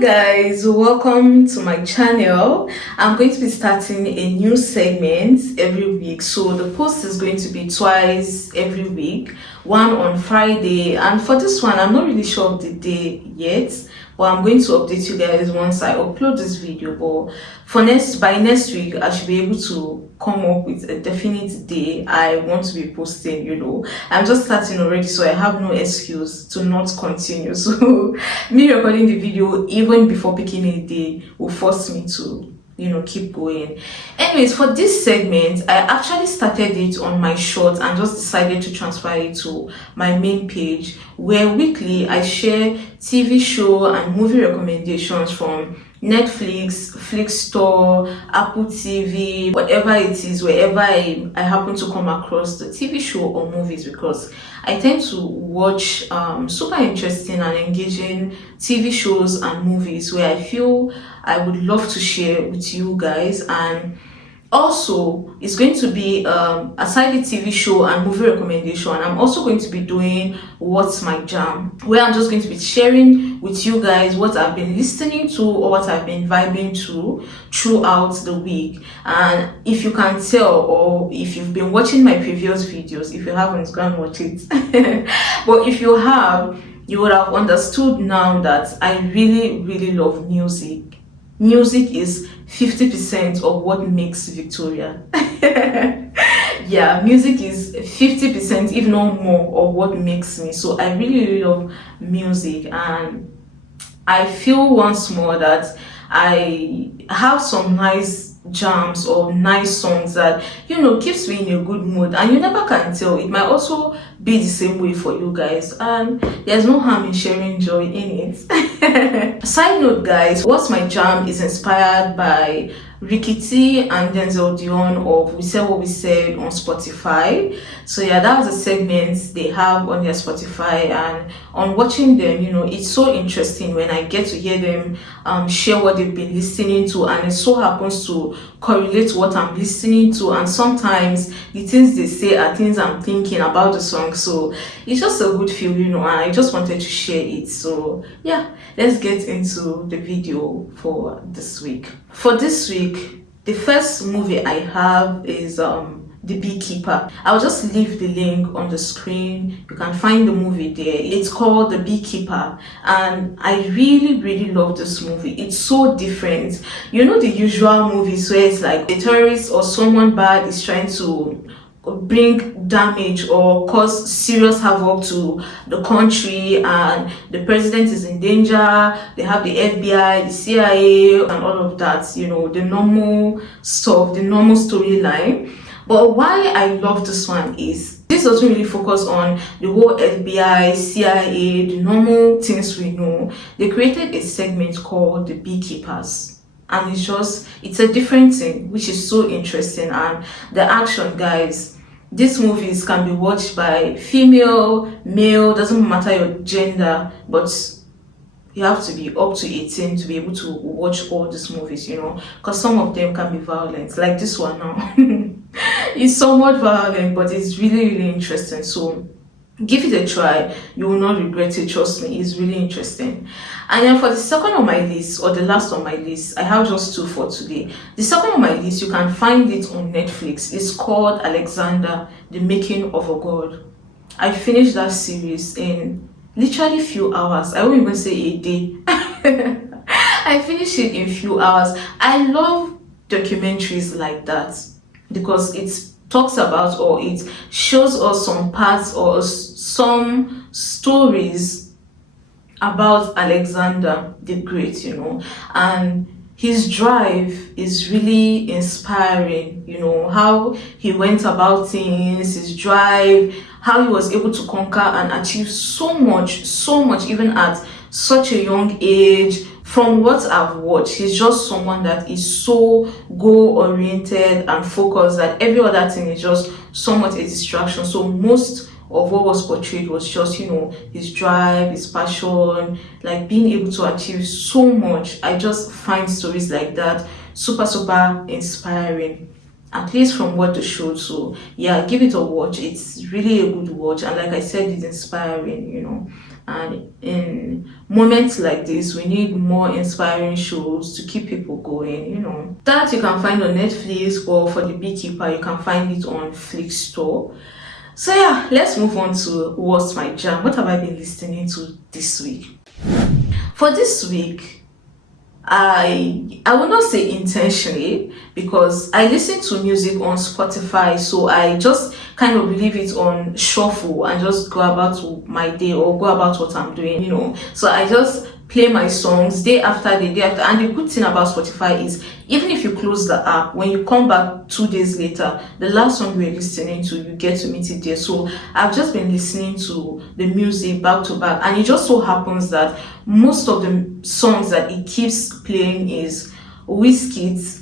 Guys, welcome to my channel. I'm going to be starting a new segment every week, so the post is going to be twice every week, one on Friday, and for this one I'm not really sure of the day yet, but I'm going to update you guys once I upload this video. But by next week I should be able to come up with a definite day I want to be posting. I'm just starting already, so I have no excuse to not continue. So me recording the video even before picking a day will force me to keep going. Anyways, for this segment I actually started it on my short and just decided to transfer it to my main page, where weekly I share TV show and movie recommendations from Netflix, Flickstore, Apple TV, whatever it is, wherever I happen to come across the TV show or movies, because I tend to watch super interesting and engaging TV shows and movies where I feel I would love to share with you guys. And also, it's going to be aside the TV show and movie recommendation, I'm also going to be doing What's My Jam, where I'm just going to be sharing with you guys what I've been listening to or what I've been vibing to throughout the week. And if you can tell, or if you've been watching my previous videos, if you haven't, go and watch it. But if you have, you would have understood now that I really love music. Music is 50% of what makes Victoria. Yeah, music is 50%, if not more, of what makes me. So I really love music, and I feel once more that I have some nice jams or nice songs that keeps me in a good mood, and you never can tell, it might also be the same way for you guys, and there's no harm in sharing joy in it. Side note, guys, What's My Jam is inspired by Ricky T and Denzel Dion of We Said What We Said on Spotify. So yeah, that was a segment they have on their Spotify, and on watching them, it's so interesting when I get to hear them share what they've been listening to, and it so happens to correlate to what I'm listening to, and sometimes the things they say are things I'm thinking about the song. So it's just a good feel, and I just wanted to share it. So yeah, let's get into the video for this week. For this week, the first movie I have is The Beekeeper. I'll just leave the link on the screen. You can find the movie there. It's called The Beekeeper, and I really love this movie. It's so different. The usual movies where it's like a terrorist or someone bad is trying to bring damage or cause serious havoc to the country, and the president is in danger. They have the FBI, the CIA, and all of that, the normal stuff, the normal storyline. But why I love this one is this doesn't really focus on the whole FBI, CIA, the normal things we know. They created a segment called The Beekeepers, and it's a different thing, which is so interesting. And the action, guys, these movies can be watched by female, male, doesn't matter your gender, but you have to be up to 18 to be able to watch all these movies, because some of them can be violent, like this one now. It's somewhat violent, but it's really interesting. So give it a try, you will not regret it, trust me. It's really interesting. And then for the second on my list, or the last on my list, I have just two for today. The second on my list, you can find it on Netflix. It's called Alexander, The Making of a God. I finished that series in literally few hours. I won't even say a day. I finished it in few hours. I love documentaries like that because it talks about, or it shows us some parts or some stories about Alexander the Great, and his drive is really inspiring. How he went about things, his drive, how he was able to conquer and achieve so much, even at such a young age. From what I've watched, he's just someone that is so goal-oriented and focused that every other thing is just somewhat a distraction. So most of what was portrayed was just, his drive, his passion, like being able to achieve so much. I just find stories like that super inspiring, at least from what they showed. So yeah, give it a watch. It's really a good watch, and like I said, it's inspiring, And in moments like this, we need more inspiring shows to keep people going, That you can find on Netflix, or for The Beekeeper, you can find it on Flickstore. So yeah, let's move on to what's my jam. What have I been listening to this week? For this week, I will not say intentionally, because I listen to music on Spotify, so I just kind of leave it on shuffle and just go about my day or go about what I'm doing. So I just play my songs day after day after. And the good thing about Spotify is, even if you close the app, when you come back 2 days later, the last song you're listening to, you get to meet it there. So I've just been listening to the music back to back, and it just so happens that most of the songs that it keeps playing is Wizkid's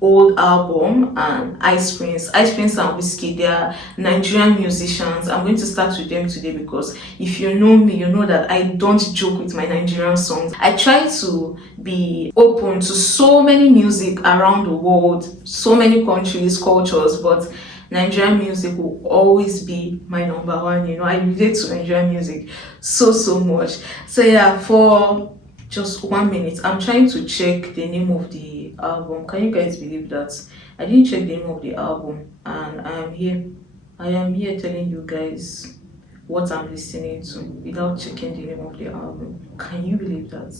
old album and Ice Prince. Ice Prince and Wizkid, they are Nigerian musicians. I'm going to start with them today because if you know me, you know that I don't joke with my Nigerian songs. I try to be open to so many music around the world, so many countries, cultures, but Nigerian music will always be my number one. I relate to Nigerian music so much. So yeah, for just 1 minute, I'm trying to check the name of the album. Can you guys believe that I didn't check the name of the album, and I am here telling you guys what I'm listening to without checking the name of the album. Can you believe that?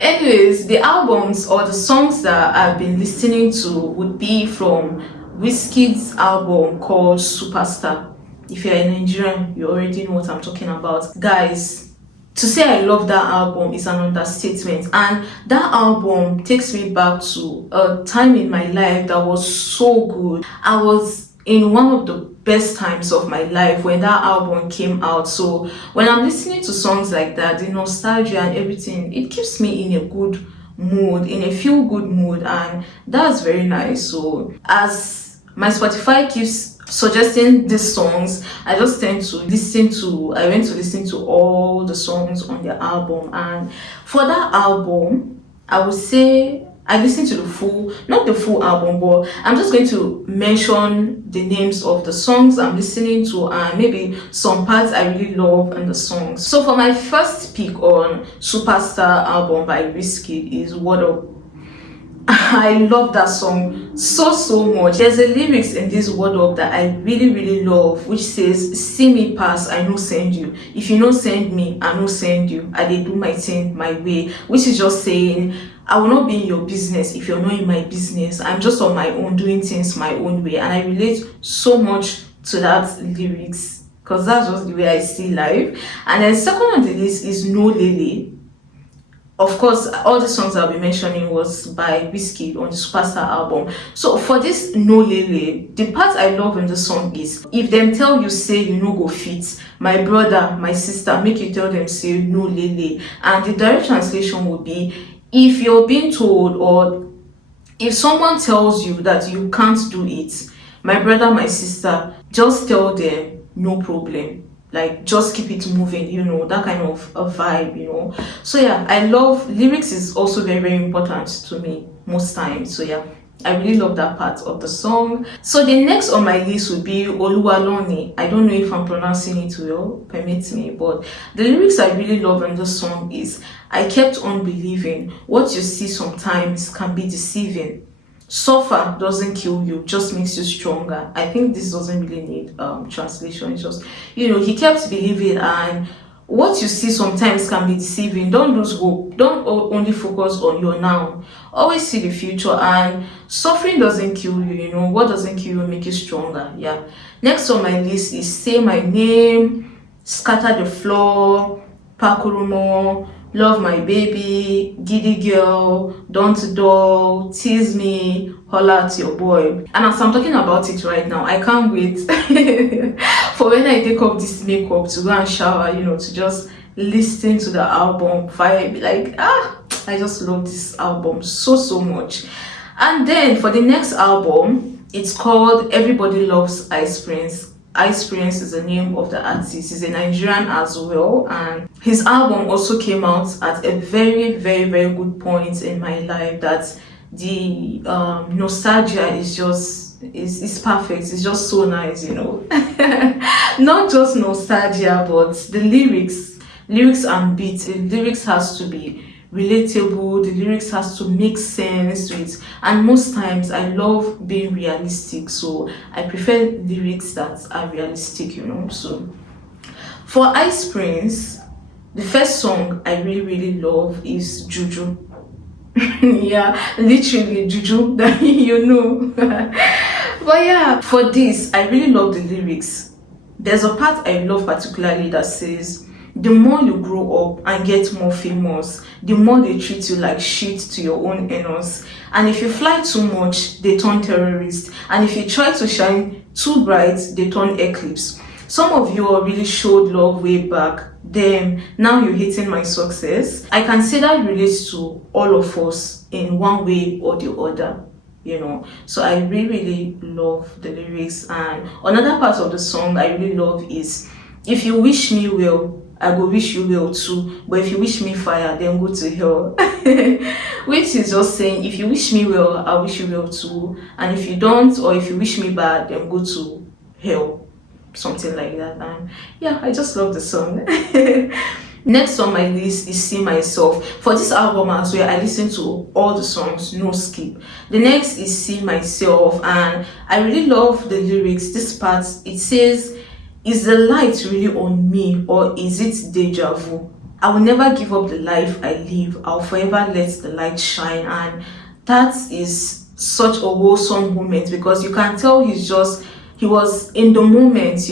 Anyways, the albums or the songs that I've been listening to would be from Wizkid's album called Superstar. If you're a Nigerian, you already know what I'm talking about. Guys, to say I love that album is an understatement, and that album takes me back to a time in my life that was so good. I was in one of the best times of my life when that album came out. So when I'm listening to songs like that, the nostalgia and everything, it keeps me in a good mood, in a feel good mood, and that's very nice. So as my Spotify keeps suggesting these songs, I just tend to I went to listen to all the songs on the album. And for that album, I would say I listened to not the full album, but I'm just going to mention the names of the songs I'm listening to and maybe some parts I really love in the songs. So for my first pick on Superstar album by Wizkid is What Up. I love that song so much. There's a lyrics in this Word Up that I really love, which says, "See me pass, I no send you. If you no send me, I no send you. I dey do my thing my way," which is just saying, I will not be in your business if you're not in my business. I'm just on my own, doing things my own way. And I relate so much to that lyrics because that's just the way I see life. And then second on the list is No Lele. Of course, all the songs I'll be mentioning was by Wizkid on the Superstar album. So for this No Lele, the part I love in the song is, if them tell you say you no go fit, my brother, my sister, make you tell them say no lele. And the direct translation would be, if you're being told or if someone tells you that you can't do it, my brother, my sister, just tell them no problem. Like, just keep it moving, that kind of a vibe. So yeah, I love lyrics is also very important to me most times. So yeah, I really love that part of the song. So the next on my list would be Oluwaloni. I don't know if I'm pronouncing it well, permit me, but the lyrics I really love in the song is, I kept on believing what you see sometimes can be deceiving. Suffer doesn't kill you, just makes you stronger. I think this doesn't really need translation. It's just, he kept believing, and what you see sometimes can be deceiving. Don't lose hope. Don't only focus on your now. Always see the future, and suffering doesn't kill you. What doesn't kill you make you stronger. Yeah. Next on my list is Say My Name, Scatter the Floor, Pakurumo, Love My Baby, Giddy Girl, Don't Doll, Tease Me, Holla at Your Boy. And as I'm talking about it right now, I can't wait for when I take off this makeup to go and shower, to just listen to the album vibe. Like, I just love this album so much. And then for the next album, it's called Everybody Loves Ice Prince. Ice Prince is the name of the artist. He's a Nigerian as well, and his album also came out at a very good point in my life. That the nostalgia is just is perfect. It's just so nice, Not just nostalgia, but the lyrics and beats. The lyrics has to be relatable, the lyrics has to make sense to it, and most times I love being realistic, so I prefer lyrics that are realistic, so for Ice Prince, the first song I really love is Juju. Yeah, literally Juju that but yeah, for this I really love the lyrics. There's a part I love particularly that says, the more you grow up and get more famous, the more they treat you like shit to your own enemies. And if you fly too much, they turn terrorists. And if you try to shine too bright, they turn eclipse. Some of you really showed love way back. Then now you're hating my success. I can say that relates to all of us in one way or the other. So I really love the lyrics. And another part of the song I really love is, if you wish me well, I go wish you well too, but if you wish me fire, then go to hell. Which is just saying, if you wish me well, I wish you well too, and if you don't, or if you wish me bad, then go to hell, something like that. And yeah, I just love the song. Next on my list is See Myself. For this album as well, I listen to all the songs, no skip. The next is See Myself, and I really love the lyrics. This part, it says, is the light really on me, or is it deja vu? I will never give up the life I live. I'll forever let the light shine. And that is such a wholesome moment, because you can tell he was in the moment,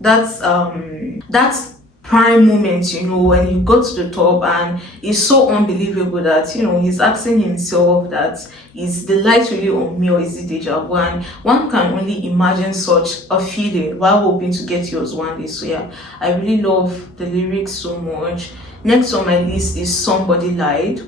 that's prime moment, when he got to the top, and it's so unbelievable that he's asking himself that, is the light really on me, or is it deja vu? And one can only imagine such a feeling while hoping to get yours one day. So yeah, I really love the lyrics so much. Next on my list is Somebody Lied.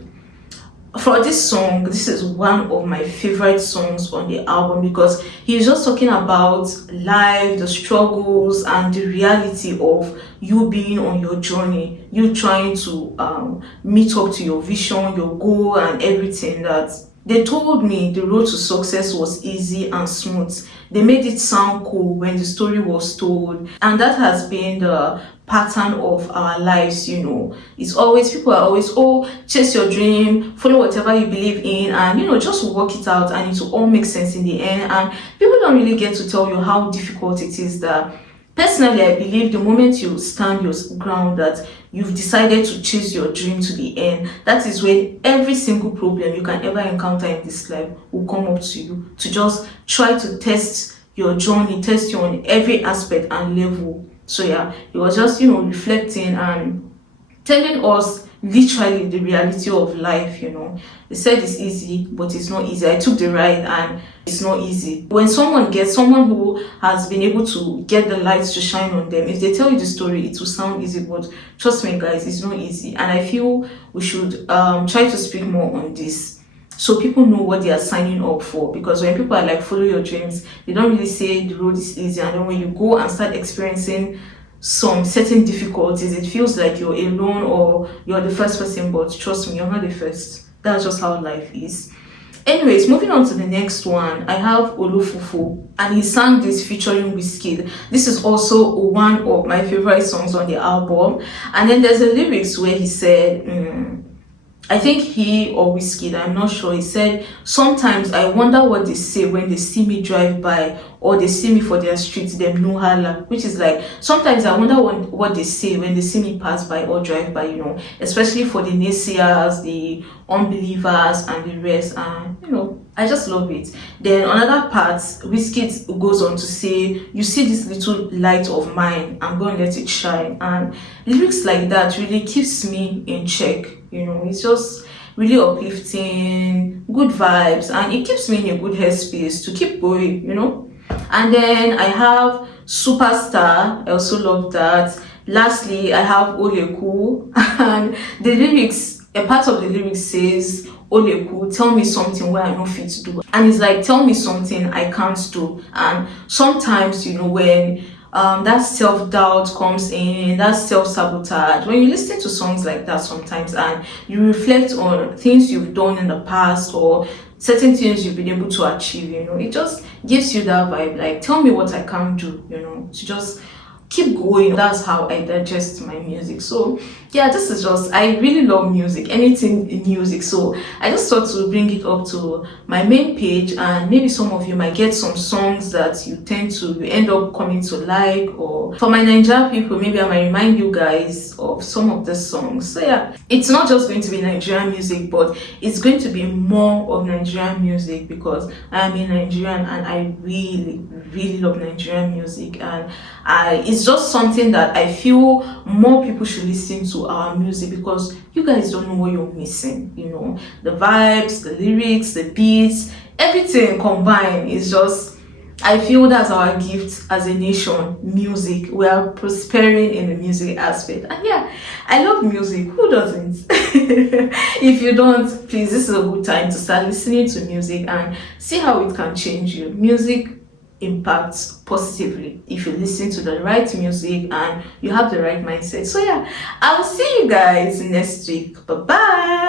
For this song, this is one of my favorite songs on the album, because he's just talking about life, the struggles, and the reality of you being on your journey, you trying to meet up to your vision, your goal, and everything. That they told me the road to success was easy and smooth. They made it sound cool when the story was told, and that has been the pattern of our lives. It's always, people are always, oh, chase your dream, follow whatever you believe in, and just work it out, and it will all make sense in the end. And people don't really get to tell you how difficult it is. That personally, I believe the moment you stand your ground, that you've decided to chase your dream to the end, that is when every single problem you can ever encounter in this life will come up to you, to just try to test your journey, test you on every aspect and level. So yeah, it was just reflecting and telling us literally the reality of life. They said it's easy, but it's not easy. I took the ride, and it's not easy. When someone who has been able to get the lights to shine on them, if they tell you the story, it will sound easy, but trust me guys, it's not easy. And I feel we should try to speak more on this, so people know what they are signing up for. Because when people are like, follow your dreams, they don't really say the road is easy, and then when you go and start experiencing some certain difficulties, it feels like you're alone, or you're the first person. But trust me, you're not the first. That's just how life is. Anyways, moving on to the next one, I have Olufufu, and he sang this featuring Wizkid. This is also one of my favorite songs on the album. And then there's a lyrics where he said, I think he or Wizkid, I'm not sure, he said, sometimes I wonder what they say when they see me drive by, or they see me for their streets, them no hala. Which is like, sometimes I wonder what they say when they see me pass by or drive by, especially for the naysayers, the unbelievers, and the rest. And I just love it. Then another part, Wizkid goes on to say, you see this little light of mine, I'm going to let it shine. And lyrics like that really keeps me in check. It's just really uplifting, good vibes, and it keeps me in a good headspace to keep going. And then I have Superstar. I also love that. Lastly, I have Oleku, and the lyrics, a part of the lyrics says, Oleku, tell me something where I know fit to do. And it's like, tell me something I can't do. And sometimes, when that self-doubt comes in, that self-sabotage, when you listen to songs like that sometimes, and you reflect on things you've done in the past, or certain things you've been able to achieve, it just gives you that vibe, like tell me what I can do, to just keep going. That's how I digest my music. So yeah, this is just, I really love music, anything in music. So I just thought to bring it up to my main page, and maybe some of you might get some songs that you end up coming to like. Or for my Nigerian people, maybe I might remind you guys of some of the songs. So yeah, it's not just going to be Nigerian music, but it's going to be more of Nigerian music, because I am a Nigerian and I really love Nigerian music. And it's just something that I feel more people should listen to our music, because you guys don't know what you're missing. The vibes, the lyrics, the beats, everything combined is just, I feel that's our gift as a nation. Music, we are prospering in the music aspect. And yeah, I love music. Who doesn't? If you don't, please, this is a good time to start listening to music and see how it can change you. Music impacts positively if you listen to the right music and you have the right mindset. So yeah, I'll see you guys next week. Bye bye.